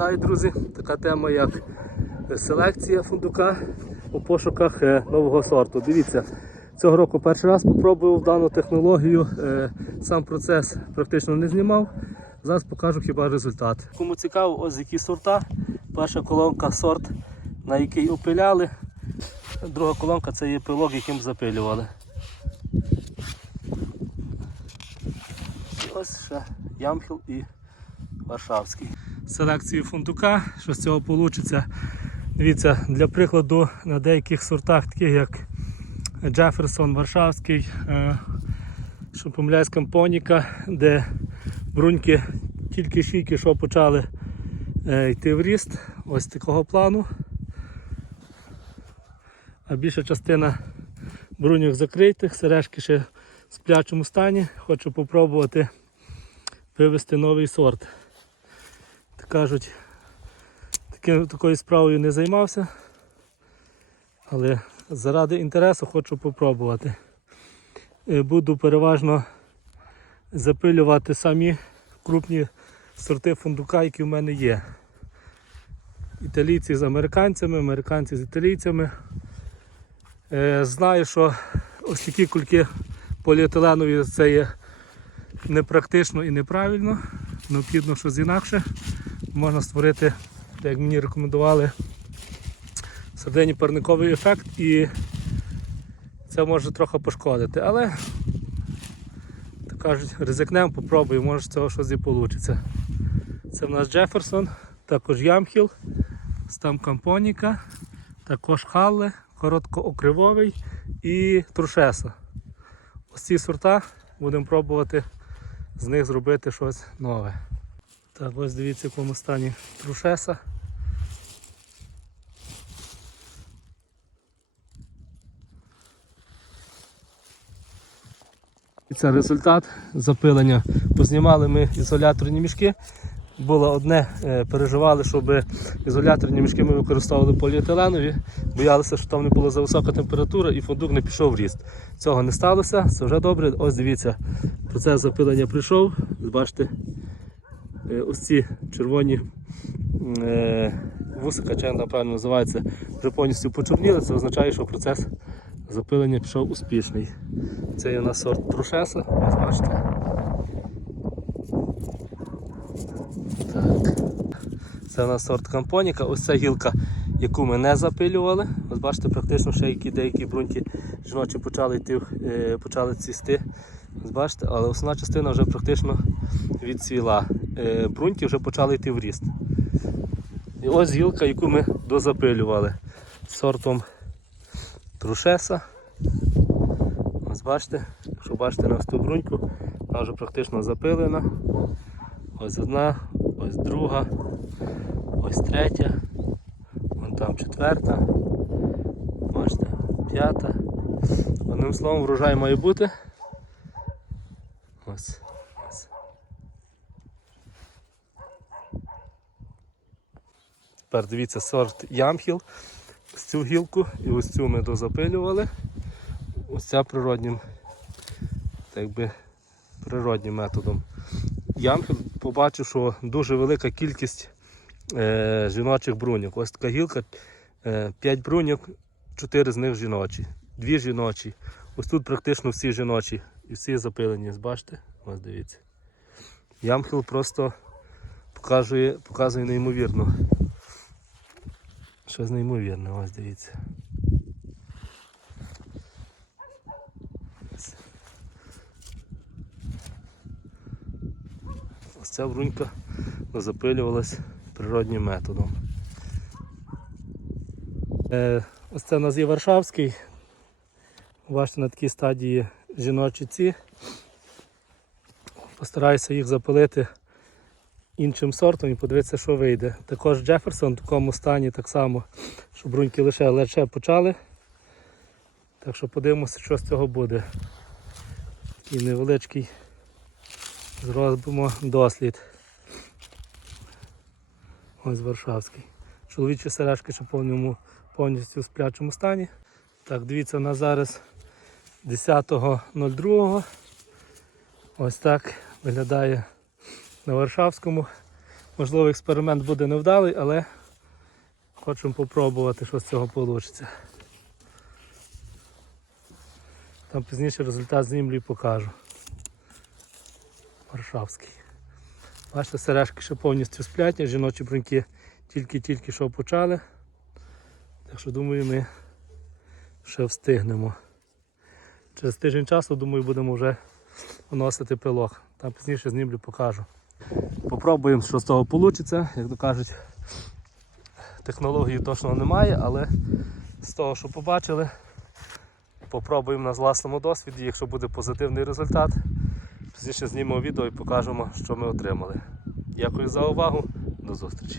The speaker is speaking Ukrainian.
Вітаю, друзі! Така тема, як селекція фундука у пошуках е, нового сорту. Дивіться, цього року перший раз спробував дану технологію. е, Сам процес практично не знімав. Зараз покажу хіба результат. Кому цікаво, ось які сорта. Перша колонка сорт, на який опиляли. Друга колонка це є пилок, яким запилювали. І ось ще ямхіл і Варшавський. Селекцію фундука, що з цього вийде. Дивіться, для прикладу на деяких сортах, таких як Джеферсон, Варшавський, е, що помиляюсь, Кампоніка, де бруньки тільки шійки що почали е, йти в ріст, ось такого плану. А більша частина бруньок закритих, сережки ще в сплячому стані. Хочу спробувати вивести новий сорт. Кажуть, таки, такою справою не займався, але заради інтересу хочу попробувати. Е, Буду переважно запилювати самі крупні сорти фундука, які в мене є. Італійці з американцями, американці з італійцями. Е, Знаю, що ось такі кульки поліетиленові це є непрактично і неправильно. Необхідно щось інакше. Можна створити, як мені рекомендували, середній парниковий ефект і це може трохи пошкодити. Але, так кажуть, ризикнемо, попробуємо, може з цього щось і вийде. Це в нас Джеферсон, також Ямхіл, стам Кампоніка, також Халле, короткоокривовий і Трушеса. Ось ці сорта будемо пробувати з них зробити щось нове. Так, ось дивіться, в якому стані трушеса. І це результат запилення. Познімали ми ізоляторні мішки. Було одне, е, переживали, щоб ізоляторні мішки ми використовували поліетиленові, боялися, що там не була за висока температура і фундук не пішов в ріст. Цього не сталося, це вже добре. Ось дивіться, процес запилення прийшов. Бачите, ось ці червоні е, вусика, чи правильно називається, вже повністю почорніли. Це означає, що процес запилення пішов успішний. Це є у нас сорт трушеса, ось бачите. Це у нас сорт кампоніка. Ось ця гілка, яку ми не запилювали. Ось бачите, практично ще які деякі бруньки жіночі почали йти, е, почали цвісти. Бачите, але основна частина вже практично відцвіла. Е, Бруньки вже почали йти в ріст. І ось гілка, яку ми дозапилювали сортом трушеса. Ось бачите, якщо бачите на ту бруньку, вона вже практично запилена. Ось одна, ось друга, ось третя, вон там четверта, бачите, п'ята. Одним словом, врожай має бути. Ось. ось. Тепер дивіться сорт ямхіл. Ось цю гілку і ось цю ми дозапилювали. Ось ця природнім, так би, природнім методом. Ямхіл побачив, що дуже велика кількість е, жіночих бруньок. Ось така гілка, е, 5 бруньок, 4 з них жіночі, 2 жіночі. Ось тут практично всі жіночі і всі запилені. Бачите? Ось дивіться. Ямхіл просто показує, показує неймовірно. Щось неймовірне, ось дивіться. Ось ця брунька запилювалась природнім методом. Е, ось це у нас є Варшавський. Бачите, на такій стадії жіночі ці. Постараюся їх запилити іншим сортом і подивитися, що вийде. Також Джеферсон в такому стані так само, що бруньки лише лише почали. Так що подивимося, що з цього буде. Такий невеличкий зробимо дослід. Ось Варшавський. Чоловічі сережки ще повному, повністю в сплячому стані. Так, дивіться, у нас зараз 10.02. Ось так виглядає на Варшавському. Можливо, експеримент буде невдалий, але хочемо попробувати, що з цього вийде. Там пізніше результат знімлю покажу. Варшавський. Бачите, сережки ще повністю сплять, жіночі бруньки тільки-тільки що почали. Так що думаю, ми ще встигнемо. Через тиждень часу, думаю, будемо вже вносити пилок. Там пізніше знімлю, покажу. Попробуємо, що з того вийде. Як то кажуть, технології точно немає, але з того, що побачили, попробуємо на власному досвіді. Якщо буде позитивний результат, пізніше знімемо відео і покажемо, що ми отримали. Дякую за увагу. До зустрічі.